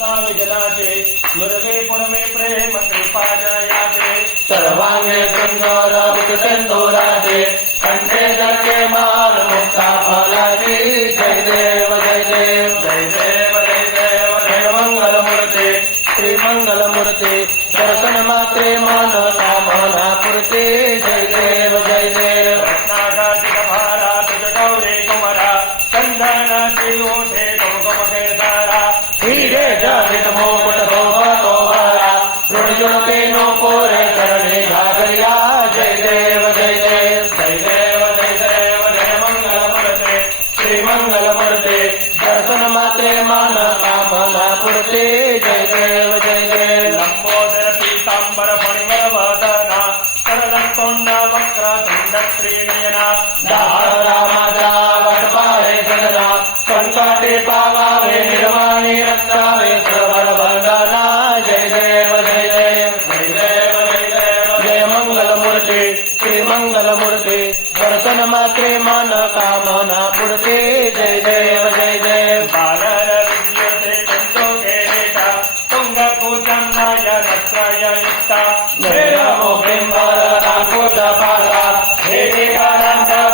विजनाते गुरवे पुरमे प्रेम कृपा जायाते सर्वांगे सिंदूराते कंठे जल के माल मुक्ता फलाते जय देव जय देव जय देव जय देव जय मंगल मूर्ते श्री मंगल मूर्ति दर्शन मात्रे मन कामना पूर्ति जय देव जय देव रत्नाघाटित भारा तुझ गौरे कुमरा चंदनाची ओठे कुमकुम केसारा हीरे जटित मुकुट शोभा तोहरा जुड़ के नो पोरे करणे घाघरिया जय देव जय देव जय देव जय देव जय मंगल मूर्ते श्री मंगल मूर्ति दर्शन मात्रे मन कामना पूर्ति जय देव जय देव लंबोदर पीतांबर फणिवर वदना सरलस्तोंड वक्रतुंड त्रिनयना रामाजा वटपाहे सजना संकटे पावावे निर्वाणी रक्षावे श्रवण वंदना जय देव जय देव जय देव जय देव जय मंगल मूर्ति श्री मंगल मूर्ति दर्शन मात्रे मन कामना पूर्ति जय देव जय देव बालर विद्युते पंचोके रेटा तुंग पूजनाय नत्रय युक्ता नमो बिंबरकुटपाला हे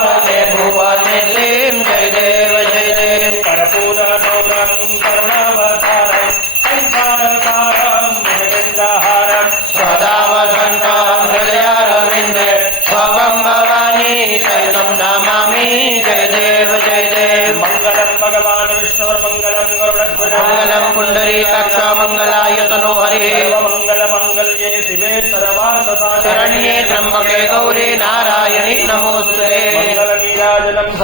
भजे भुवने श्रीं जय देव जय देव कर्पूर गौरम करुणावतारम संसारकारम भजगंगाहारम सदा वसन्तं हृदयारविन्दे भवं भवानी शरणं नमामि जय देव जय देव मंगलम भगवान विष्णुर्मंगलम गरुड़ध्वज मंगलं पुण्डरीकाक्ष मंगलायतनो हरिः मंगल मंगल्ये शिवे सर्वार्थ शरण्ये त्र्यंबके गौरी नारायणि नमोस्तुते मंगल नीराजनम